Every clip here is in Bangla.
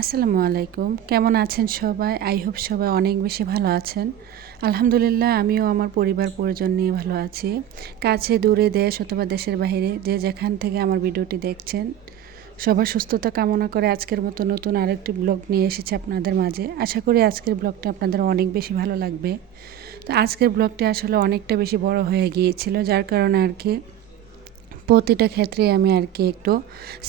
আসসালামু আলাইকুম। কেমন আছেন সবাই? আই হোপ সবাই অনেক বেশি ভালো আছেন। আলহামদুলিল্লাহ, আমিও আমার পরিবার পরিজন নিয়ে ভালো আছি। কাছে, দূরে দেশ অথবা দেশের বাইরে যে যেখান থেকে আমার ভিডিওটি দেখছেন, সবার সুস্থতা কামনা করে আজকের মতো নতুন আরেকটি ব্লগ নিয়ে এসেছে আপনাদের মাঝে। আশা করি আজকের ব্লগটা আপনাদের অনেক বেশি ভালো লাগবে। তো আজকের ব্লগটি আসলে অনেকটা বেশি বড় হয়ে গিয়েছিল, যার কারণে আর কি প্রতিটা ক্ষেত্রে আমি আর কি একটু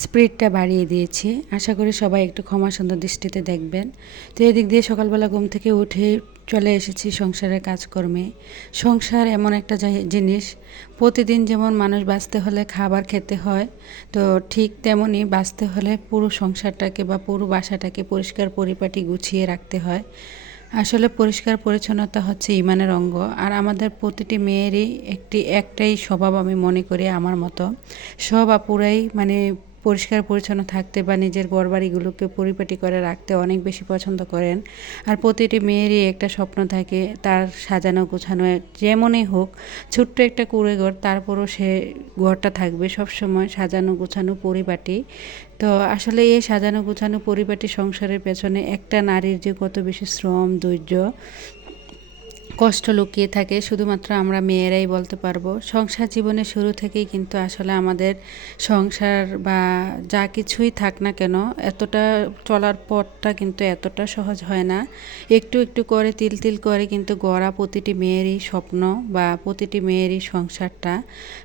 স্পিডটা বাড়িয়ে দিয়েছি। আশা করি সবাই একটু ক্ষমা সুন্দর দৃষ্টিতে দেখবেন। তো এদিক দিয়ে সকালবেলা ঘুম থেকে উঠে চলে এসেছি সংসারের কাজকর্মে। সংসার এমন একটা জিনিস, প্রতিদিন যেমন মানুষ বাঁচতে হলে খাবার খেতে হয়, তো ঠিক তেমনই বাঁচতে হলে পুরো সংসারটাকে বা পুরো বাসাটাকে পরিষ্কার পরিপাটি গুছিয়ে রাখতে হয়। আসলে পরিষ্কার পরিচ্ছন্নতা হচ্ছে ইমানের অঙ্গ, আর আমাদের প্রতিটি মেয়েরই একটি একটাই স্বভাব আমি মনে করি আমার মতো। সব আপুরাই মানে পরিষ্কার পরিচ্ছন্ন থাকতে বা নিজের ঘরবাড়িগুলোকে পরিপাটি করে রাখতে অনেক বেশি পছন্দ করেন। আর প্রতিটি মেয়েরই একটা স্বপ্ন থাকে তার সাজানো গোছানো, যেমনই হোক, ছোট্ট একটা কুড়ে ঘর তারপরও সে ঘরটা থাকবে সবসময় সাজানো গোছানো পরিপাটি। তো আসলে এই সাজানো গোছানো পরিপাটি সংসারের পেছনে একটা নারীর যে কত বেশি শ্রম, ধৈর্য কষ্ট লুকিয়ে থাকে, শুধুমাত্র আমরা মেয়েরাই বলতে পারব। সংসার জীবনে শুরু থেকেই কিন্তু আসলে আমাদের সংসার বা যা কিছুই থাক না কেন, এতটা চলার পথটা কিন্তু এতটা সহজ হয় না। একটু একটু করে তিল তিল করে কিন্তু গড়া প্রতিটি মেয়েরই স্বপ্ন বা প্রতিটি মেয়েরই সংসারটা।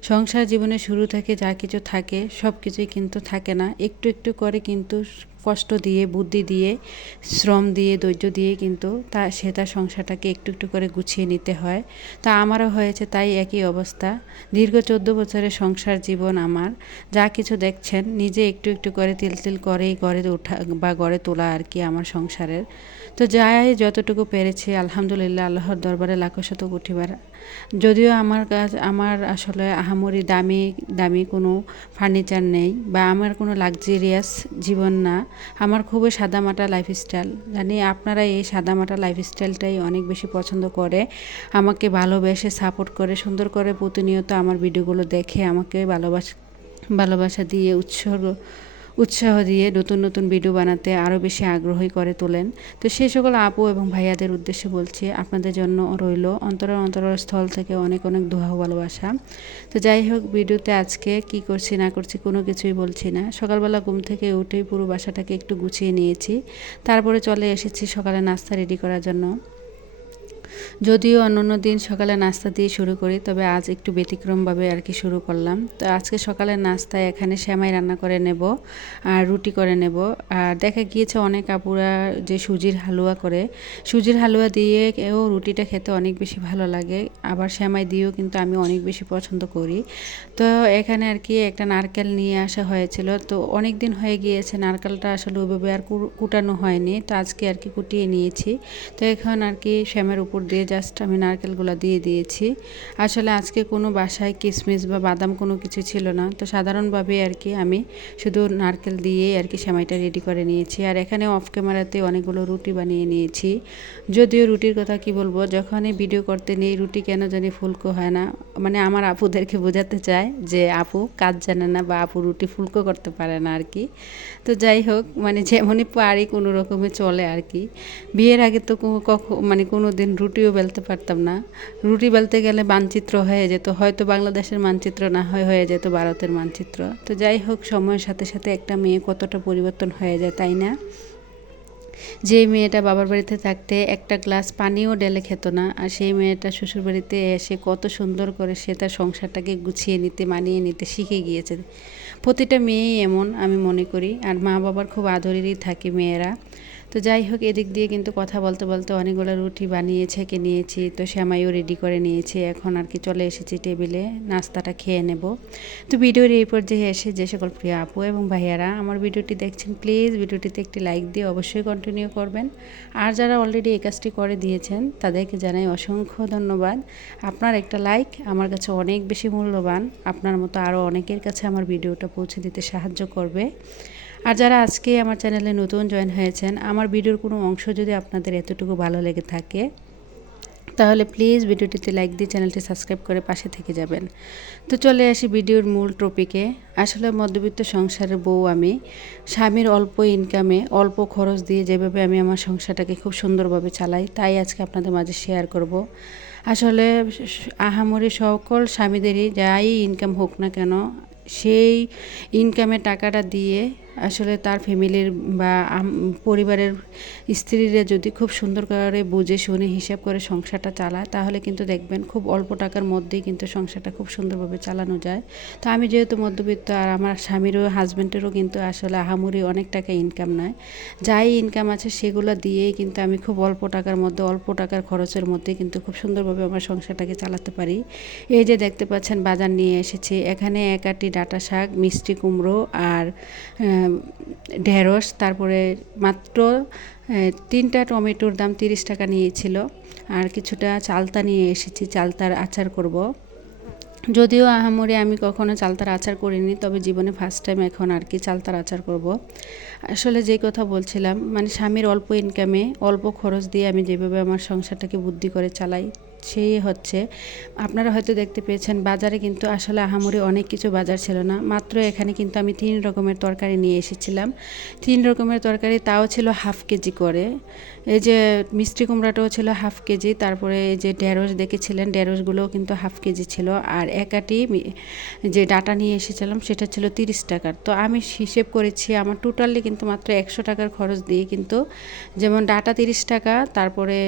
সংসার জীবনে শুরু থেকে যা কিছু থাকে সব কিছুই কিন্তু থাকে না। একটু একটু করে কিন্তু কষ্ট দিয়ে, বুদ্ধি দিয়ে, শ্রম দিয়ে, ধৈর্য দিয়ে কিন্তু তা, সে তার সংসারটাকে একটু একটু করে গুছিয়ে নিতে হয়। তা আমারও হয়েছে তাই একই অবস্থা। দীর্ঘ চোদ্দ বছরের সংসার জীবন আমার। যা কিছু দেখছেন, নিজে একটু একটু করে তিল তিল করেই গড়ে ওঠা বা গড়ে তোলা আর কি আমার সংসারের। তো যাই যতটুকু পেরেছি, আলহামদুলিল্লাহ আল্লাহর দরবারে লাখো শত উঠিবার যদিও আমার কাজ, আমার আসলে আহামরি দামি দামি কোনো ফার্নিচার নেই বা আমার কোনো লাক্সারিয়াস জীবন না। আমার খুবই সাদামাটা লাইফস্টাইল জানি আপনারা এই সাদামাটা লাইফস্টাইলটাই অনেক বেশি পছন্দ করে। আমাকে ভালোবেসে সাপোর্ট করে, সুন্দর করে প্রতিনিয়ত আমার ভিডিওগুলো দেখে আমাকে ভালোবাসা ভালোবাসা দিয়ে উৎসর্গ উৎসাহ দিয়ে নতুন নতুন ভিডিও বানাতে আরও বেশি আগ্রহী করে তোলেন। তো সেই সকল আপু এবং ভাইয়াদের উদ্দেশ্যে বলছি, আপনাদের জন্য রইল অন্তরের অন্তরের স্থল থেকে অনেক অনেক দোহা ভালোবাসা। তো যাই হোক, ভিডিওতে আজকে কি করছি, না করছি কোনো কিছুই বলছি না। সকালবেলা ঘুম থেকে উঠেই পুরো বাসাটাকে একটু গুছিয়ে নিয়েছি। তারপরে চলে এসেছি সকালে নাস্তা রেডি করার জন্য। যদিও অন্য দিন সকালে নাস্তা দিয়ে শুরু করি, তবে আজ একটু ব্যতিক্রমভাবে আর কি শুরু করলাম। তো আজকে সকালের নাস্তায় এখানে শ্যামাই রান্না করে নেব আর রুটি করে নেব। আর দেখা গিয়েছে অনেক আপুরা যে সুজির হালুয়া করে, সুজির হালুয়া দিয়ে রুটিটা খেতে অনেক বেশি ভালো লাগে, আবার শ্যামাই দিয়েও কিন্তু আমি অনেক বেশি পছন্দ করি। তো এখানে আর কি একটা নারকেল নিয়ে আসা হয়েছিল। তো অনেক দিন হয়ে গিয়েছে, নারকেলটা আসলে ওইভাবে আর কুটানো হয়নি, তো আজকে আর কি কুটিয়ে নিয়েছি। তো এখন আর কি শ্যামের উপর দিয়ে জাস্ট আমি নারকেলগুলো দিয়ে দিয়েছি। আসলে আজকে কোনো বাসায় কিশমিশ বা বাদাম কোনো কিছু ছিল না। তো সাধারণভাবে আর কি আমি শুধু নারকেল দিয়ে আর কি সেমাইটা রেডি করে নিয়েছি। আর এখানে অফ ক্যামেরাতে অনেকগুলো রুটি বানিয়ে নিয়েছি। যদিও রুটির কথা কি বলব, যখনই ভিডিও করতে নেই, রুটি কেন জানি ফুলকো হয় না। মানে আমার আপুদেরকে বোঝাতে চায় যে আপু কাজ জানে না বা আপু রুটি ফুলকো করতে পারে না আর কি। তো যাই হোক মানে যেমনই পারি কোনো রকমে চলে আর কি। বিয়ের আগে তো কখন মানে কোনো দিন রুটিও বেলতে পারতাম না। রুটি বেলতে গেলে মানচিত্র হয়ে যেত, হয়তো বাংলাদেশের মানচিত্র না হয়, হয়ে যেত ভারতের মানচিত্র। তো যাই হোক, সময়ের সাথে সাথে একটা মেয়ে কতটা পরিবর্তন হয়ে যায়, তাই না? যে মেয়েটা বাবার বাড়িতে থাকতে একটা গ্লাস পানিও ডেলে খেত না, আর সেই মেয়েটা শ্বশুর বাড়িতে এসে কত সুন্দর করে সে তার সংসারটাকে গুছিয়ে নিতে, মানিয়ে নিতে শিখে গিয়েছে। প্রতিটা মেয়েই এমন, আমি মনে করি। আর মা বাবার খুব আদরেরই থাকে মেয়েরা। তো যাই হোক, এদিক দিয়ে কিন্তু কথা বলতে বলতে অনেকগুলো রুটি বানিয়ে ছেঁকে নিয়েছি। তো শ্যামাইও রেডি করে নিয়েছি। এখন আর কি চলে এসেছি টেবিলে, নাস্তাটা খেয়ে নেব। তো ভিডিওর এই পর্যায়ে এসে যে সকল প্রিয় আপু এবং ভাইয়ারা আমার ভিডিওটি দেখছেন প্লিজ ভিডিওটিতে একটি লাইক দিয়ে অবশ্যই কন্টিনিউ করবেন। আর যারা অলরেডি এই কাজটি করে দিয়েছেন, তাদেরকে জানাই অসংখ্য ধন্যবাদ। আপনার একটা লাইক আমার কাছে অনেক বেশি মূল্যবান। আপনার মতো আরও অনেকের কাছে আমার ভিডিওটা পৌঁছে দিতে সাহায্য করবে। আর যারা আজকে আমার চ্যানেলে নতুন জয়েন হয়েছেন, আমার ভিডিওর কোনো অংশ যদি আপনাদের এতটুকু ভালো লেগে থাকে, তাহলে প্লিজ ভিডিওটিতে লাইক দিয়ে চ্যানেলটি সাবস্ক্রাইব করে পাশে থেকে যাবেন। তো চলে আসি ভিডিওর মূল টপিকে। আসলে মধ্যবিত্ত সংসারের বউ আমি, স্বামীর অল্প ইনকামে অল্প খরচ দিয়ে যেভাবে আমি আমার সংসারটাকে খুব সুন্দরভাবে চালাই, তাই আজকে আপনাদের মাঝে শেয়ার করব। আসলে আহামরি সকল স্বামীদেরই যাই ইনকাম হোক না কেন, সেই ইনকামের টাকাটা দিয়ে আসলে তার ফ্যামিলির বা পরিবারের স্ত্রীরা যদি খুব সুন্দর করে বুঝে, শুনে, হিসাব করে সংসারটা চালায়, তাহলে কিন্তু দেখবেন খুব অল্প টাকার মধ্যেই কিন্তু সংসারটা খুব সুন্দরভাবে চালানো যায়। তো আমি যেহেতু মধ্যবিত্ত আর আমার স্বামীরও হাজব্যান্ডেরও কিন্তু আসলে আহামরি অনেক টাকা ইনকাম নয়। যাই ইনকাম আছে সেগুলো দিয়েই কিন্তু আমি খুব অল্প টাকার মধ্যে, অল্প টাকার খরচের মধ্যে কিন্তু খুব সুন্দরভাবে আমার সংসারটাকে চালাতে পারি। এই যে দেখতে পাচ্ছেন বাজার নিয়ে এসেছি। এখানে এক আটি ডাটা শাক, মিষ্টি কুমড়ো আর ঢেঁড়স, তারপরে মাত্র তিনটা টমেটোর দাম তিরিশ টাকা নিয়েছিল। আর কিছুটা চালতা নিয়ে এসেছি, চালতার আচার করব। যদিও আহামরি আমি কখনো চালতার আচার করিনি, তবে জীবনে ফার্স্ট টাইম এখন আর কি চালতার আচার করব। আসলে যে কথা বলছিলাম মানে স্বামীর অল্প ইনকামে অল্প খরচ দিয়ে আমি যেভাবে আমার সংসারটাকে বুদ্ধি করে চালাই সেই হচ্ছে, আপনারা হয়তো দেখতে পেয়েছেন, বাজারে কিন্তু আসলে আহামরি অনেক কিছু বাজার ছিল না। মাত্র এখানে কিন্তু আমি তিন রকমের তরকারি নিয়ে এসেছিলাম। তিন রকমের তরকারি, তাও ছিল হাফ কেজি করে। এই যে মিষ্টি কুমড়াটাও ছিল হাফ কেজি, তারপরে এই যে ঢেঁড়স দেখেছিলেন, ঢেঁড়সগুলোও কিন্তু হাফ কেজি ছিল। আর একাটি যে ডাটা নিয়ে এসেছিলাম, সেটা ছিল তিরিশ টাকার। তো আমি হিসেব করেছি, আমার টোটালি কিন্তু মাত্র একশো টাকার খরচ দিয়ে কিন্তু, যেমন ডাটা তিরিশ টাকা, তারপরে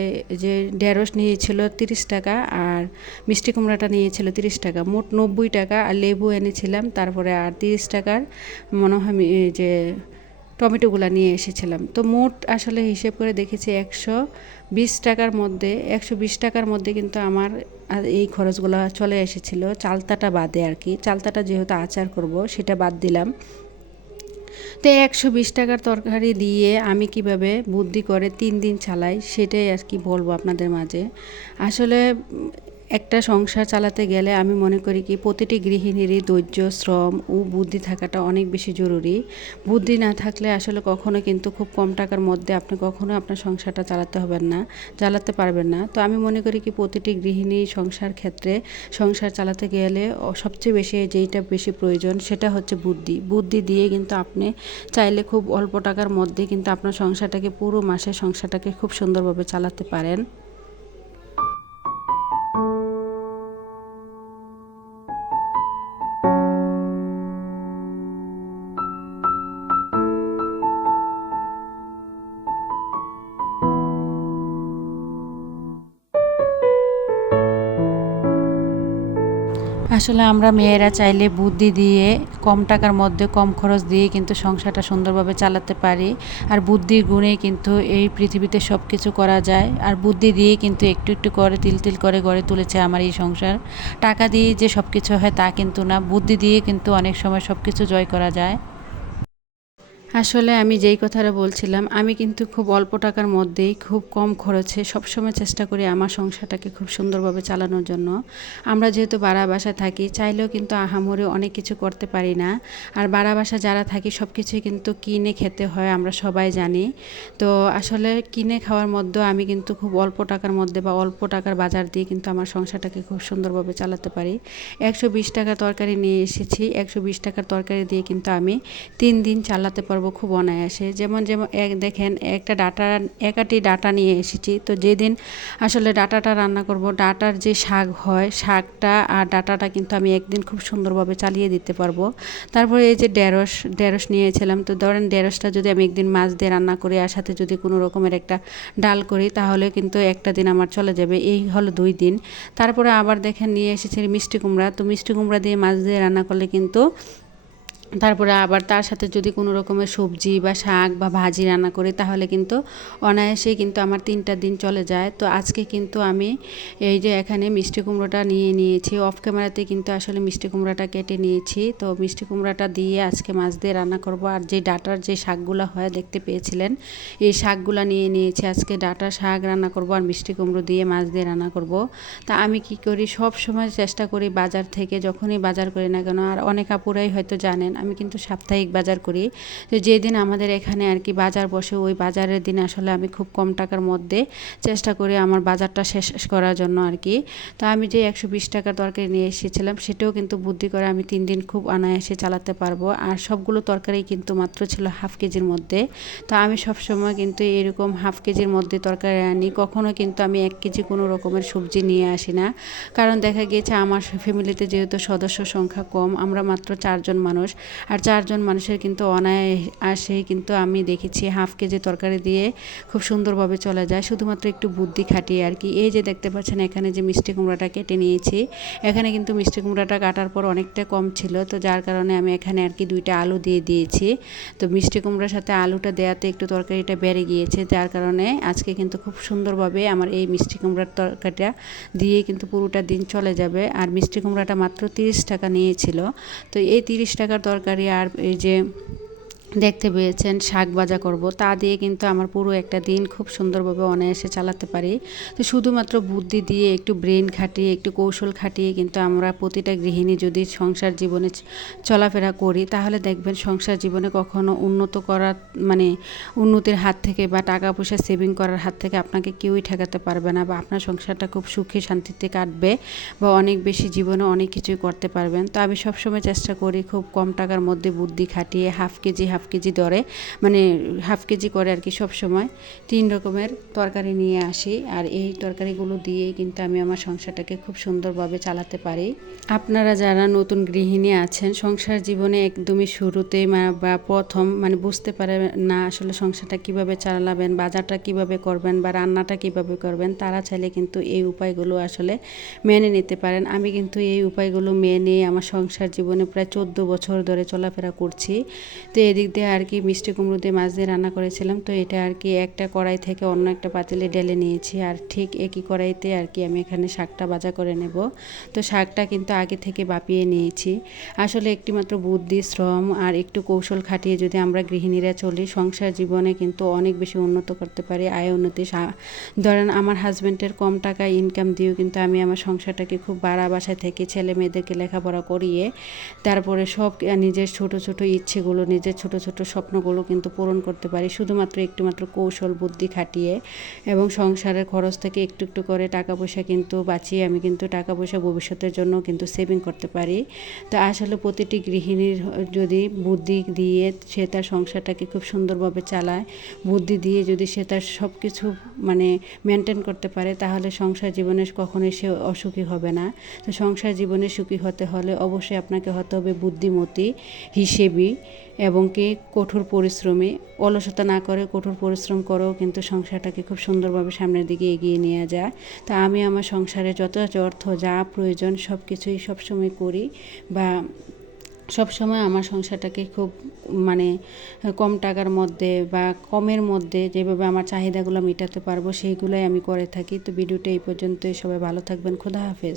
যে ঢেঁড়স নিয়েছিল তিরিশ টাকা আর মিষ্টি কুমড়াটা নিয়েছিল তিরিশ টাকা। মোট নব্বই টাকা আর লেবু এনেছিলাম, তারপরে আর তিরিশ টাকার মনে হয় যে টমেটোগুলো নিয়ে এসেছিলাম। তো মোট আসলে হিসেব করে দেখেছি একশো বিশ টাকার মধ্যে, একশো বিশ টাকার মধ্যে কিন্তু আমার এই খরচগুলো চলে এসেছিল। চালতাটা বাদে আর কি। চালতাটা যেহেতু আচার করব, সেটা বাদ দিলাম। তো একশো বিশ টাকার তরকারি দিয়ে আমি কীভাবে বুদ্ধি করে তিন দিন চালাই, সেটাই আর কি বলব আপনাদের মাঝে। আসলে একটা সংসার চালাতে গেলে আমি মনে করি কি, প্রতিটি গৃহিণীরই ধৈর্য, শ্রম ও বুদ্ধি থাকাটা অনেক বেশি জরুরি। বুদ্ধি না থাকলে আসলে কখনো কিন্তু খুব কম টাকার মধ্যে আপনি কখনো আপনার সংসারটা চালাতে হবেন না, চালাতে পারবেন না। তো আমি মনে করি কি, প্রতিটি গৃহিণী সংসার ক্ষেত্রে সংসার চালাতে গেলে সবচেয়ে বেশি যেইটা বেশি প্রয়োজন সেটা হচ্ছে বুদ্ধি। বুদ্ধি দিয়ে কিন্তু আপনি চাইলে খুব অল্প টাকার মধ্যে কিন্তু আপনার সংসারটাকে পুরো মাসে সংসারটাকে খুব সুন্দরভাবে চালাতে পারেন। আসলে আমরা মেয়েরা চাইলে বুদ্ধি দিয়ে, কম টাকার মধ্যে কম খরচ দিয়ে কিন্তু সংসারটা সুন্দরভাবে চালাতে পারি। আর বুদ্ধির গুণে কিন্তু এই পৃথিবীতে সব কিছু করা যায়। আর বুদ্ধি দিয়ে কিন্তু একটু একটু করে, তিল তিল করে গড়ে তুলেছে আমার এই সংসার। টাকা দিয়ে যে সব কিছু হয় তা কিন্তু না, বুদ্ধি দিয়ে কিন্তু অনেক সময় সব কিছু জয় করা যায়। আসলে আমি যেই কথাটা বলছিলাম, আমি কিন্তু খুব অল্প টাকার মধ্যেই খুব কম খরচে সবসময় চেষ্টা করি আমার সংসারটাকে খুব সুন্দরভাবে চালানোর জন্য। আমরা যেহেতু বাড়া বাসা থাকি, চাইলেও কিন্তু আহামরে অনেক কিছু করতে পারি না। আর বাড়া বাসা যারা থাকি সব কিছুই কিন্তু কিনে খেতে হয়, আমরা সবাই জানি। তো আসলে কিনে খাওয়ার মধ্যেও আমি কিন্তু খুব অল্প টাকার মধ্যে বা অল্প টাকার বাজার দিয়ে কিন্তু আমার সংসারটাকে খুব সুন্দরভাবে চালাতে পারি। একশো বিশ টাকা তরকারি নিয়ে এসেছি, একশো বিশ টাকার তরকারি দিয়ে কিন্তু আমি তিন দিন চালাতে পারব। পারব খুব অনায়াসে। যেমন যেমন, এক দেখেন, একটা ডাটা, একাটি ডাটা নিয়ে এসেছি। তো যেদিন আসলে ডাটাটা রান্না করব, ডাটার যে শাক হয়, শাকটা আর ডাটাটা কিন্তু আমি একদিন খুব সুন্দরভাবে চালিয়ে দিতে পারব। তারপরে এই যে ঢেঁড়স ঢেঁড়স নিয়েছিলাম। তো ধরেন, ঢেঁড়সটা যদি আমি একদিন মাছ দিয়ে রান্না করি আর সাথে যদি কোনো রকমের একটা ডাল করি, তাহলে কিন্তু একটা দিন আমার চলে যাবে। এই হলো দুই দিন। তারপরে আবার দেখেন, নিয়ে এসেছি মিষ্টি কুমড়া। তো মিষ্টি কুমড়া দিয়ে মাছ দিয়ে রান্না করলে কিন্তু তারপরে আবার তার সাথে যদি কোনো রকমের সবজি বা শাক বা ভাজি রান্না করি, তাহলে কিন্তু অনায়াসেই কিন্তু আমার তিনটা দিন চলে যায়। তো আজকে কিন্তু আমি এই যে এখানে মিষ্টি কুমড়োটা নিয়ে নিয়েছি অফ ক্যামেরাতে কিন্তু আসলে মিষ্টি কুমড়োটা কেটে নিয়েছি। তো মিষ্টি কুমড়োটা দিয়ে আজকে মাছ দিয়ে রান্না করব। আর যে ডাটার যে শাকগুলো হয়, দেখতে পেয়েছিলেন, এই শাকগুলো নিয়ে নিয়েছি। আজকে ডাটা শাক রান্না করব আর মিষ্টি কুমড়ো দিয়ে মাছ দিয়ে রান্না করব। তা আমি কি করি? সব সময় চেষ্টা করি বাজার থেকে, যখনই বাজার করি না কেন, আর অনেক আপুরাই হয়তো জানেন আমি কিন্তু সাপ্তাহিক বাজার করি। তো যেদিন আমাদের এখানে আর কি বাজার বসে, ওই বাজারের দিন আসলে আমি খুব কম টাকার মধ্যে চেষ্টা করি আমার বাজারটা শেষ করার জন্য আর কি। তো আমি যে একশো বিশ টাকার তরকারি নিয়ে এসেছিলাম, সেটাও কিন্তু বুদ্ধি করে আমি তিন দিন খুব অনায়াসে চালাতে পারব। আর সবগুলো তরকারি কিন্তু মাত্র ছিল হাফ কেজির মধ্যে। তো আমি সবসময় কিন্তু এরকম হাফ কেজির মধ্যে তরকারি আনি। কখনো কিন্তু আমি এক কেজি কোনো রকমের সবজি নিয়ে আসি না। কারণ দেখা গিয়েছে, আমার ফ্যামিলিতে যেহেতু সদস্য সংখ্যা কম, আমরা মাত্র চারজন মানুষ। আর চারজন মানুষের কিন্তু অনায়াসেই কিন্তু আমি দেখেছি হাফ কেজি তরকারি দিয়ে খুব সুন্দরভাবে চলে যায়। শুধুমাত্র একটু বুদ্ধি খাটিয়ে আর কি। এই যে দেখতে পাচ্ছেন এখানে যে মিষ্টি কুমড়াটা কেটে নিয়েছি। এখানে কিন্তু মিষ্টি কুমড়াটা কাটার পর অনেকটা কম ছিল। তো যার কারণে আমি এখানে আর কি দুইটা আলু দিয়ে দিয়েছি। তো মিষ্টি কুমড়ার সাথে আলুটা দেওয়াতে একটু তরকারিটা বেড়ে গিয়েছে। যার কারণে আজকে কিন্তু খুব সুন্দরভাবে আমার এই মিষ্টি কুমড়ার তরকারিটা দিয়ে কিন্তু পুরোটা দিন চলে যাবে। আর মিষ্টি কুমড়াটা মাত্র তিরিশ টাকা নিয়েছিল। তো এই তিরিশ টাকার তরকারি আর এই যে দেখতে পেয়েছেন, শাক ভাজা করব। তা দিয়ে কিন্তু আমার পুরো একটা দিন খুব সুন্দরভাবে অনায়াসে চালাতে পারি। তো শুধুমাত্র বুদ্ধি দিয়ে, একটু ব্রেন খাটিয়ে, একটু কৌশল খাটিয়ে কিন্তু আমরা প্রতিটা গৃহিণী যদি সংসার জীবনে চলাফেরা করি, তাহলে দেখবেন সংসার জীবনে কখনো উন্নত করার মানে উন্নতির হাত থেকে বা টাকা পয়সা সেভিং করার হাত থেকে আপনাকে কেউই ঠেকাতে পারবে না বা আপনার সংসারটা খুব সুখে শান্তিতে কাটবে বা অনেক বেশি জীবনে অনেক কিছুই করতে পারবেন। তো আমি সবসময় চেষ্টা করি খুব কম টাকার মধ্যে বুদ্ধি খাটিয়ে, হাফ কেজি, হাফ কেজি দরে মানে হাফ কেজি করে আর কি সব সময়। তিন রকমের তরকারি নিয়ে আসি আর এই তরকারিগুলো দিয়েই কিন্তু আমি আমার সংসারটাকে খুব সুন্দরভাবে চালাতে পারি। আপনারা যারা নতুন গৃহিণী আছেন, সংসার জীবনে একদমই শুরুতেই বা প্রথম মানে বুঝতে পারে না আসলে সংসারটা কীভাবে চালাবেন, বাজারটা কীভাবে করবেন বা রান্নাটা কীভাবে করবেন, তারা চাইলে কিন্তু এই উপায়গুলো আসলে মেনে নিতে পারেন। আমি কিন্তু এই উপায়গুলো মেনে আমার সংসার জীবনে প্রায় চোদ্দ বছর ধরে চলাফেরা করছি। তো এদিক দিয়ে আর কি মিষ্টি কুমড়ো দিয়ে মাছ দিয়ে রান্না করেছিলাম। তো এটা আর কি একটা কড়াই থেকে অন্য একটা পাতিলে ঢেলে নিয়েছি। আর ঠিক একই কড়াইতে আর কি আমি এখানে শাকটা ভাজা করে নেব। তো শাকটা কিন্তু আগে থেকে বাপিয়ে নিয়েছি। আসলে একটিমাত্র বুদ্ধি, শ্রম আর একটু কৌশল খাটিয়ে যদি আমরা গৃহিণীরা চলি, সংসার জীবনে কিন্তু অনেক বেশি উন্নত করতে পারি। আয় উন্নতি ধরেন আমার হাজব্যান্ডের কম টাকা ইনকাম দিয়েও কিন্তু আমি আমার সংসারটাকে খুব বাড়া বাসায় থেকে ছেলে মেয়েদেরকে লেখাপড়া করিয়ে, তারপরে সব নিজের ছোট ছোট ইচ্ছেগুলো, নিজের ছোট ছোট স্বপ্নগুলো কিন্তু পূরণ করতে পারি। শুধুমাত্র একটুমাত্র কৌশল, বুদ্ধি খাটিয়ে এবং সংসারের খরচ থেকে একটু একটু করে টাকা পয়সা কিন্তু বাঁচিয়ে আমি কিন্তু টাকা পয়সা ভবিষ্যতের জন্য কিন্তু সেভিং করতে পারি। তো আসলে প্রতিটি গৃহিণীর যদি বুদ্ধি দিয়ে সে তার সংসারটাকে খুব সুন্দরভাবে চালায়, বুদ্ধি দিয়ে যদি সে তার সব কিছু মানে মেনটেন করতে পারে, তাহলে সংসার জীবনে কখনোই সে অসুখী হবে না। তো সংসার জীবনে সুখী হতে হলে অবশ্যই আপনাকে হতে হবে বুদ্ধিমতী হিসেবি। এবং কি কঠোর পরিশ্রমে, অলসতা না করে কঠোর পরিশ্রম করেও কিন্তু সংসারটাকে খুব সুন্দরভাবে সামনের দিকে এগিয়ে নিয়ে যায়। তা আমি আমার সংসারে যত অর্থ, যা প্রয়োজন সব কিছুই সবসময় করি বা সবসময় আমার সংসারটাকে খুব মানে কম টাকার মধ্যে বা কমের মধ্যে যেভাবে আমার চাহিদাগুলো মেটাতে পারব, সেইগুলোই আমি করে থাকি। তো ভিডিওটা এই পর্যন্তই। সবাই ভালো থাকবেন। খোদা হাফেজ।